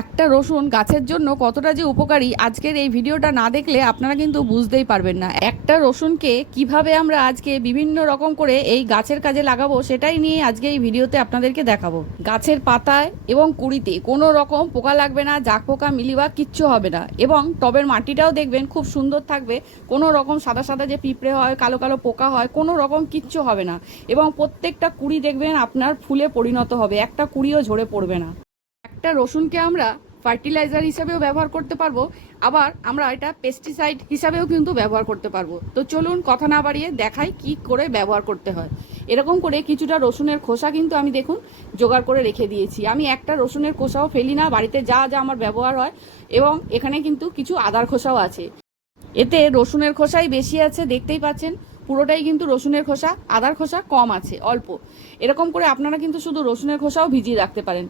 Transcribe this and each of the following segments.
একটা রসুন গাছের জন্য কতটা যে উপকারী, আজকের এই ভিডিওটা না দেখলে আপনারা কিন্তু বুঝতেই পারবেন না। একটা রসুনকে কীভাবে আমরা আজকে বিভিন্ন রকম করে এই গাছের কাজে লাগাবো, সেটাই নিয়ে আজকে এই ভিডিওতে আপনাদেরকে দেখাবো। গাছের পাতায় এবং কুড়িতে কোনো রকম পোকা লাগবে না জাক পোকা মিলিবাগ কিচ্ছু হবে না। এবং টবের মাটিটাও দেখবেন খুব সুন্দর থাকবে, কোনো রকম সাদা সাদা যে পিঁপড়ে হয়, কালো কালো পোকা হয়, কোনো রকম কিচ্ছু হবে না। এবং প্রত্যেকটা কুড়ি দেখবেন আপনার ফুলে পরিণত হবে, একটা কুড়িও ঝরে পড়বে না। একটা রসুনকে আমরা ফার্টিলাইজার হিসাবেও ব্যবহার করতে পারব, আবার আমরা এটা পেস্টিসাইড হিসাবেও কিন্তু ব্যবহার করতে পারব। তো চলুন কথা না বাড়িয়ে দেখাই কি করে ব্যবহার করতে হয়। এরকম করে কিছুটা রসুনের খোসা কিন্তু আমি দেখুন জোগাড় করে রেখে দিয়েছি। আমি একটা রসুনের খোসাও ফেলি না, বাড়িতে যা যা আমার ব্যবহার হয় এবং এখানে কিন্তু কিছু আদার খোসাও আছে। এতে রসুনের খোসাই বেশি আছে, দেখতেই পাচ্ছেন, পুরোটাই কিন্তু রসুনের খোসা, আদার খোসা কম আছে, অল্প। এরকম করে আপনারা কিন্তু শুধু রসুনের খোসাও ভিজিয়ে রাখতে পারেন।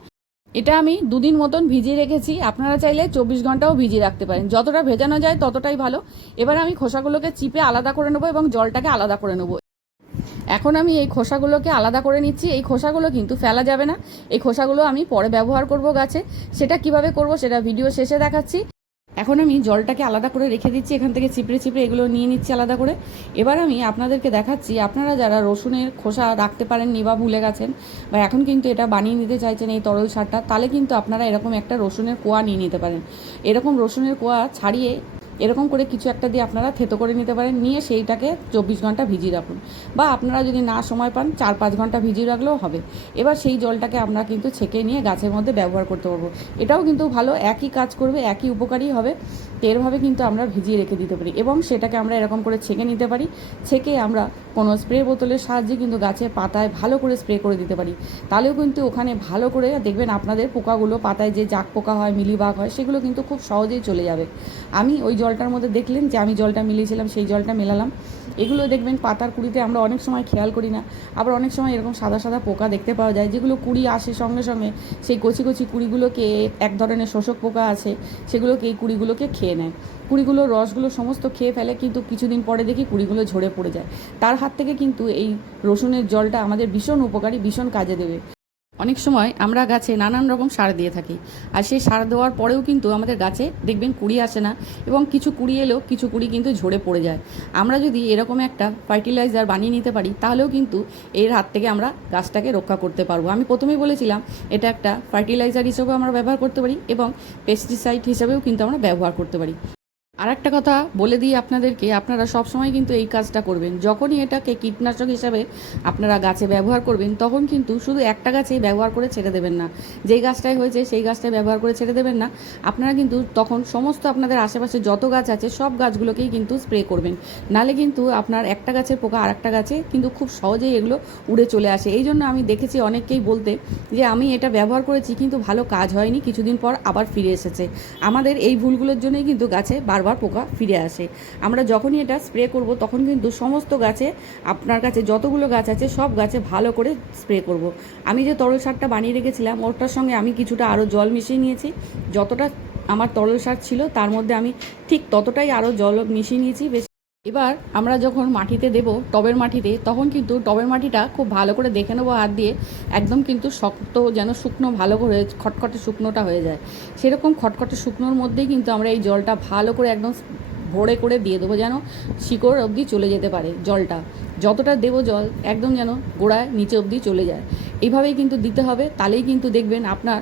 এটা আমি দুদিন মতন ভিজিয়ে রেখেছি। আপনারা চাইলে চব্বিশ ঘন্টাও ভিজিয়ে রাখতে পারেন। যতটা ভেজানো যায় ততটাই ভালো। এবার আমি খোসাগুলোকে চিপে আলাদা করে নেব এবং জলটাকে আলাদা করে নেব। এখন আমি এই খোসাগুলোকে আলাদা করে নিচ্ছি। এই খোসাগুলো কিন্তু ফেলা যাবে না। এই খোসাগুলো আমি পরে ব্যবহার করব গাছে। সেটা কীভাবে করব সেটা ভিডিও শেষে দেখাচ্ছি। এখন আমি জলটাকে আলাদা করে রেখে দিচ্ছি, এখান থেকে চিপড়ে চিপড়ে এগুলো নিয়ে নিচ্ছি আলাদা করে। এবার আমি আপনাদেরকে দেখাচ্ছি, আপনারা যারা রসুনের খোসা রাখতে পারেননি বা ভুলে গেছেন বা এখন কিন্তু এটা বানিয়ে নিতে চাইছেন এই তরল সারটা, তাহলে কিন্তু আপনারা এরকম একটা রসুনের কোয়া নিয়ে নিতে পারেন। এরকম রসুনের কোয়া ছাড়িয়ে এরকম করে কিছু একটা দিয়ে আপনারা থেতো করে নিতে পারেন। নিয়ে সেইটাকে চব্বিশ ঘণ্টা ভিজিয়ে রাখুন। বা আপনারা যদি না সময় পান, চার পাঁচ ঘণ্টা ভিজিয়ে রাখলেও হবে। এবার সেই জলটাকে আমরা কিন্তু ছেঁকে নিয়ে গাছের মধ্যে ব্যবহার করতে পারব। এটাও কিন্তু ভালো, একই কাজ করবে, একই উপকারী হবে। এরভাবে কিন্তু আমরা ভিজিয়ে রেখে দিতে পারি এবং সেটাকে আমরা এরকম করে ছেঁকে নিতে পারি। ছেঁকে আমরা কোনো স্প্রে বোতলের সাহায্যে কিন্তু গাছের পাতায় ভালো করে স্প্রে করে দিতে পারি। তাহলেও কিন্তু ওখানে ভালো করে দেখবেন আপনাদের পোকাগুলো পাতায় যে জাক পোকা হয়, মিলিবাগ হয়, সেগুলো কিন্তু খুব সহজেই চলে যাবে। আমি ওই জলটার মধ্যে দেখলেন যে আমি জলটা মিলিয়েছিলাম, সেই জলটা মেলালাম। এগুলো দেখবেন পাতার কুড়িতে আমরা অনেক সময় খেয়াল করি না। আবার অনেক সময় এরকম সাদা সাদা পোকা দেখতে পাওয়া যায়, যেগুলো কুড়ি আসে সঙ্গে সঙ্গে সেই কচি কচি কুড়িগুলোকে এক ধরনের শোষক পোকা আছে, সেগুলোকে এই কুড়িগুলোকে খেয়ে নেয়। কুড়িগুলোর রসগুলো সমস্ত খেয়ে ফেলে, কিন্তু কিছুদিন পরে দেখি কুড়িগুলো ঝরে পড়ে যায়। তার হাত থেকে কিন্তু এই রসুনের জলটা আমাদের ভীষণ উপকারী, ভীষণ কাজে দেবে। অনেক সময় আমরা গাছে নানান রকম সার দিয়ে থাকি, আর সেই সার দেওয়ার পরেও কিন্তু আমাদের গাছে দেখবেন কুড়ি আসে না, এবং কিছু কুড়ি এলেও কিছু কুড়ি কিন্তু ঝরে পড়ে যায়। আমরা যদি এরকম একটা ফার্টিলাইজার বানিয়ে নিতে পারি, তাহলেও কিন্তু এর হাত থেকে আমরা গাছটাকে রক্ষা করতে পারব। আমি প্রথমেই বলেছিলাম, এটা একটা ফার্টিলাইজার হিসেবেও আমরা ব্যবহার করতে পারি, এবং পেস্টিসাইড হিসেবেও কিন্তু আমরা ব্যবহার করতে পারি। আর একটা কথা বলে দিই আপনাদেরকে, আপনারা সবসময় কিন্তু এই কাজটা করবেন। যখনই এটাকে কীটনাশক হিসাবে আপনারা গাছে ব্যবহার করবেন, তখন কিন্তু শুধু একটা গাছেই ব্যবহার করে ছেড়ে দেবেন না। যেই গাছটাই হয়েছে, সেই গাছটাই ব্যবহার করে ছেড়ে দেবেন না। আপনারা কিন্তু তখন সমস্ত আপনাদের আশেপাশে যত গাছ আছে, সব গাছগুলোকেই কিন্তু স্প্রে করবেন। নালে কিন্তু আপনার একটা গাছের পোকা আর একটা গাছে কিন্তু খুব সহজেই এগুলো উড়ে চলে আসে। এই জন্য আমি দেখেছি অনেককেই বলতে যে, আমি এটা ব্যবহার করেছি, কিন্তু ভালো কাজ হয়নি, কিছুদিন পর আবার ফিরে এসেছে। আমাদের এই ভুলগুলোর জন্যই কিন্তু গাছে বারবার পোকা ফিরে আসে। আমরা যখনই এটা স্প্রে করব, তখন কিন্তু সমস্ত গাছে, আপনার কাছে যতগুলো গাছ আছে, সব গাছে ভালো করে স্প্রে করব। আমি যে তরল সারটা বানিয়ে রেখেছিলাম, ওটার সঙ্গে আমি কিছুটা আরও জল মিশিয়ে নিয়েছি। যতটা আমার তরল সার ছিল, তার মধ্যে আমি ঠিক ততটাই আরও জল মিশিয়ে নিয়েছি। বেশ এবার আমরা যখন মাটিতে দেব টবের মাটিতে, তখন কিন্তু টবের মাটিটা খুব ভালো করে দেখে নেব হাত দিয়ে। একদম কিন্তু শক্ত যেন শুকনো, ভালো করে খটখটে শুকনোটা হয়ে যায়। সেরকম খটখটে শুকনোর মধ্যেই কিন্তু আমরা এই জলটা ভালো করে একদম ভরে করে দিয়ে দেবো যেন শিকড় অবধি চলে যেতে পারে জলটা। যতটা দেবো জল একদম যেন গোড়ায় নিচে অবধি চলে যায়। এইভাবেই কিন্তু দিতে হবে। তাহলেই কিন্তু দেখবেন আপনার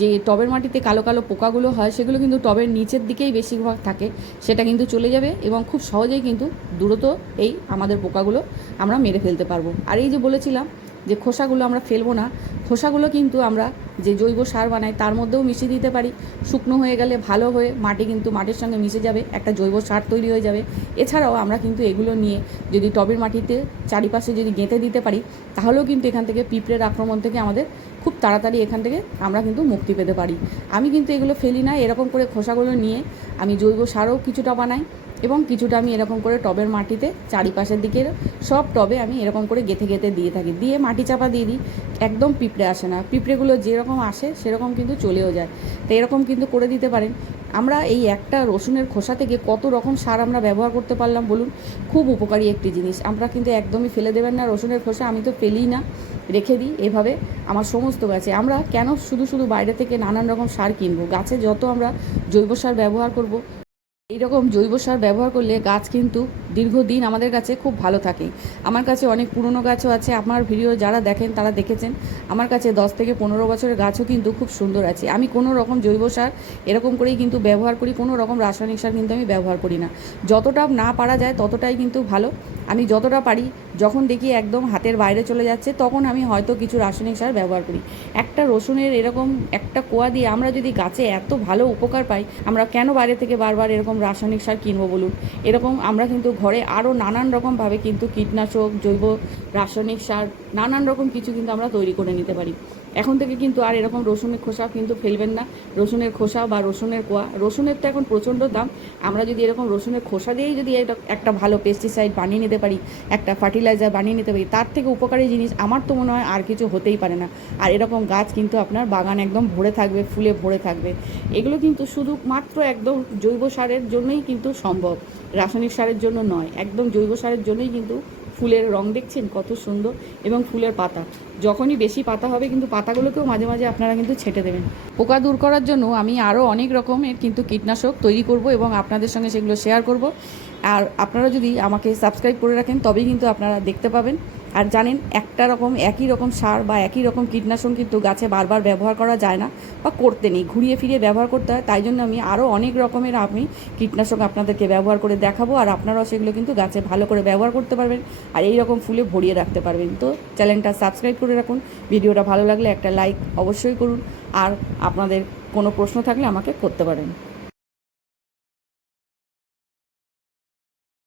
যে টবের মাটিতে কালো কালো পোকাগুলো হয়, সেগুলো কিন্তু টবের নিচের দিকেই বেশিরভাগ থাকে। সেটা কিন্তু চলে যাবে এবং খুব সহজেই কিন্তু দ্রুত এই আমাদের পোকাগুলো আমরা মেরে ফেলতে পারব। আর এই যে বলেছিলাম যে খোসাগুলো আমরা ফেলব না, খোসাগুলো কিন্তু আমরা যে জৈব সার বানাই তার মধ্যেও মিশিয়ে দিতে পারি। শুকনো হয়ে গেলে ভালো হয়ে মাটি কিন্তু মাটির সঙ্গে মিশে যাবে, একটা জৈব সার তৈরি হয়ে যাবে। এছাড়াও আমরা কিন্তু এগুলো নিয়ে যদি টবের মাটিতে চারিপাশে যদি গেঁথে দিতে পারি, তাহলেও কিন্তু এখান থেকে পিঁপড়ের আক্রমণ থেকে আমাদের খুব তাড়াতাড়ি এখান থেকে আমরা কিন্তু মুক্তি পেতে পারি। আমি কিন্তু এগুলো ফেলি না, এরকম করে খোসাগুলো নিয়ে আমি জৈব সারও কিছুটা বানাই এবং কিছুটা আমি এরকম করে টবের মাটিতে চারিপাশের দিকে সব টবে আমি এরকম করে গেঁথে গেঁথে দিয়ে থাকি। দিয়ে মাটি চাপা দিয়ে দিই, একদম পিঁপড়ে আসে না। পিঁপড়েগুলো যেরকম আসে, সেরকম কিন্তু চলেও যায়। তো এরকম কিন্তু করে দিতে পারেন। আমরা এই একটা রসুনের খোসা থেকে কত রকম সার আমরা ব্যবহার করতে পারলাম বলুন? খুব উপকারী একটি জিনিস। আমরা কিন্তু একদমই ফেলে দেবেন না রসুনের খোসা, আমি তো ফেলি না। রেখে দিই, এভাবে আমার সমস্ত গাছে। আমরা কেন শুধু শুধু বাইরে থেকে নানান রকম সার কিনবো? গাছে যত আমরা জৈব সার ব্যবহার করব, এইরকম জৈব সার ব্যবহার করলে গাছ কিন্তু দীর্ঘদিন আমাদের কাছে খুব ভালো থাকে। আমার কাছে অনেক পুরনো গাছও আছে, আমার ভিডিও যারা দেখেন তারা দেখেছেন। আমার কাছে দশ থেকে পনেরো বছরের গাছও কিন্তু খুব সুন্দর আছে। আমি কোনো রকম জৈব সার এরকম করেই কিন্তু ব্যবহার করি, কোনো রকম রাসায়নিক সার কিন্তু আমি ব্যবহার করি না। যতটা না পারা যায় ততটাই কিন্তু ভালো। আমি যতটা পারি যখন দেখি একদম হাতের বাইরে চলে যাচ্ছে, তখন আমি হয়তো কিছু রাসায়নিক সার ব্যবহার করি। একটা রসুনের এরকম একটা কোয়া দিয়ে আমরা যদি গাছে এত ভালো উপকার পাই, আমরা কেন বাইরে থেকে বারবার এরকম রাসায়নিক সার কিনবো বলুন? এরকম আমরা কিন্তু ঘরে আরও নানান রকমভাবে কিন্তু কীটনাশক, জৈব রাসায়নিক সার, নানান রকম কিছু কিন্তু আমরা তৈরি করে নিতে পারি। এখন থেকে কিন্তু আর এরকম রসুনের খোসা কিন্তু ফেলবেন না। রসুনের খোসা বা রসুনের কোয়া, রসুনের তো এখন প্রচণ্ড দাম। আমরা যদি এরকম রসুনের খোসা দিয়েই যদি একটা ভালো পেস্টিসাইড বানিয়ে নিতে পারি, একটা ফার্টিলাইজার বানিয়ে নিতে পারি তার থেকে উপকারী জিনিস আমার তো মনে হয় আর কিছু হতেই পারে না। আর এরকম গাছ কিন্তু আপনার বাগান একদম ভরে থাকবে, ফুলে ভরে থাকবে। এগুলো কিন্তু শুধু মাত্র একদম জৈব সারের জন্যই কিন্তু সম্ভব। রাসায়নিক সারের জন্য নয়, একদম জৈব সারের জন্যই কিন্তু ফুলের রং দেখছেন, কত সুন্দর, এবং ফুলের পাতা। যখনই বেশি পাতা হবে, কিন্তু পাতাগুলোকেও মাঝে মাঝে আপনারা কিন্তু ছেটে দেবেন। পোকা দূর করার জন্য আমি আরও অনেক রকমের কিন্তু কীটনাশক তৈরি করব এবং আপনাদের সঙ্গে সেগুলো শেয়ার করব। আর আপনারা যদি আমাকে সাবস্ক্রাইব করে রাখেন, তবেই কিন্তু আপনারা দেখতে পাবেন। আর জানেন, একটা রকম, একই রকম সার বা একই রকম কীটনাশক কিন্তু গাছে বারবার ব্যবহার করা যায় না বা করতে নেই। ঘুরিয়ে ফিরিয়ে ব্যবহার করতে হয়। তাই জন্য আমি আরও অনেক রকমের আমি কীটনাশক আপনাদেরকে ব্যবহার করে দেখাবো আর আপনারাও সেগুলো কিন্তু গাছে ভালো করে ব্যবহার করতে পারবেন আর এই রকম ফুলে ভরিয়ে রাখতে পারবেন। তো চ্যানেলটা সাবস্ক্রাইব করে রাখুন। ভিডিওটা ভালো লাগলে একটা লাইক অবশ্যই করুন। আর আপনাদের কোনো প্রশ্ন থাকলে আমাকে করতে পারেন।